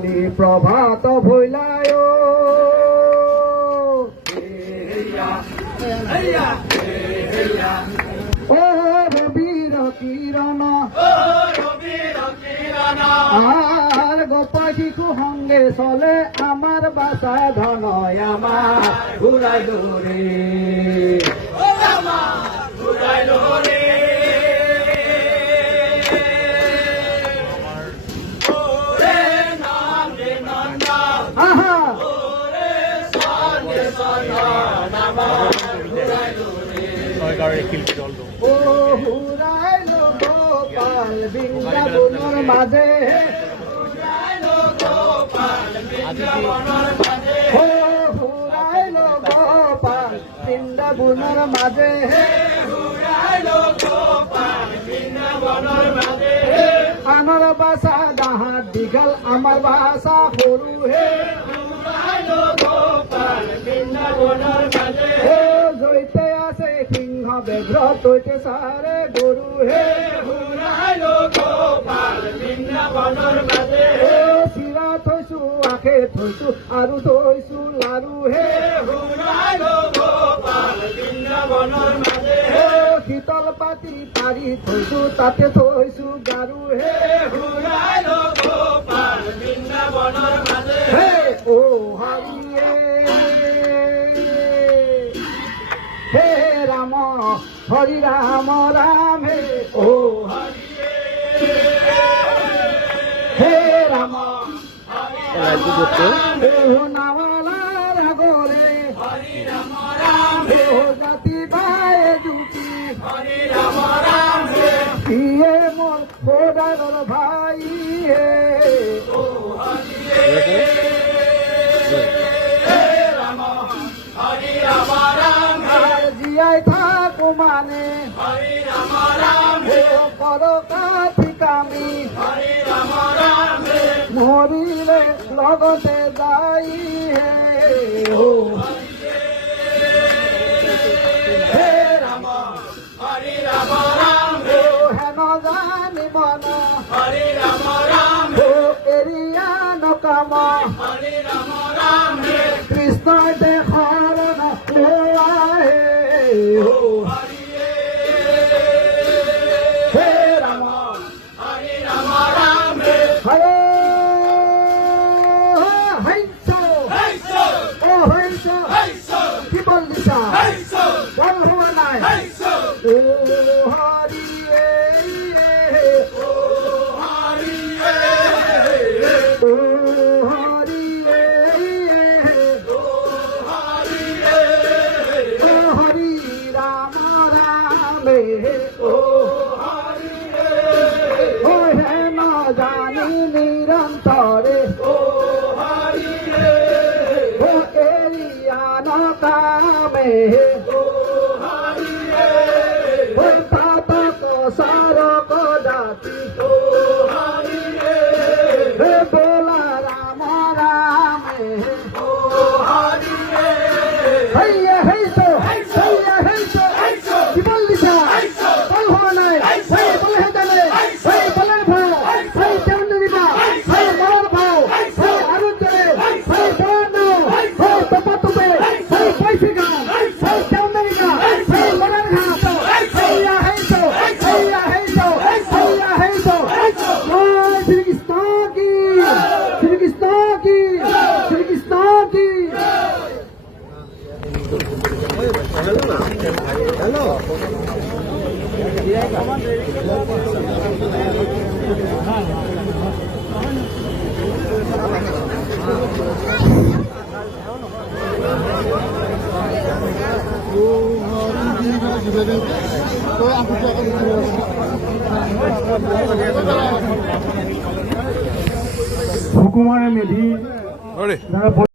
প্রভাত ভৈলায় ও রবির কিরণ আর গোপা শিশু সঙ্গে চলে আমার বাসা ধনয় আমার ঘুরাই দৌড়ে ও হুরাইল গোপাল বৃন্দাবনের মাঝে ও হুরাইল গোপাল বৃন্দাবনের মাঝে আমার বাসা ডাহাত দীঘল আমার বাসা সরু হে জৈতে আছে সিংহ বেঘ্র তৈতে সারে গরু হে চিৰা থৈছো আখে থৈছো আৰু থৈছো লাৰু হে শীতল পাতি পাৰি থৈছো তাতে থৈছো গাৰু হে ও হৰিয়ে হে রাম হরি রাম রাম হে ও হে রাম নাওয়ালার আগরে ও জাতি পায়ে জুটি ইয়ে মোর বোডার ভাই হে ও জিয়াই থাকো মানে কর কাঠি কামি মরিলে লগতে যাই হে রাম হেন জানিব এৰিয়া নকাম কৃষ্ণই দেশৰ হরে কি বললিছা বল হওয়া নাই ও হরিয়ে ও হরিয়ে ও হরিয়ে ও হরিয়ে ও হরি রাম রামে ও হরিয়ে ও হেন জানি নিরন্তরে ও হরিয়ে ও এরিয়া নকামে ও হরিয়ে ও তাতক সারক জাতি ও হরিয়ে হে বোলা রাম রামে ও হরিয়ে হইয়া হইছো হইয়া হইছো কি বললিছা বল হওয়া নাই হই বলে হে জানে হই বলে ভাও হই কেমন দিবা হই মার ভাও হই আরো চলে হই বড় হই তপা তপে হই পয়সা গা হই কেমন দিবা হই লড়ার ঘাট হইয়া হইছো হইয়া হইছো হইয়া হইছো জয় শ্রী কৃষ্ণ কি শ্রী কৃষ্ণ কি শ্রী কৃষ্ণ কি হ্যালো হুকুমারে মেধি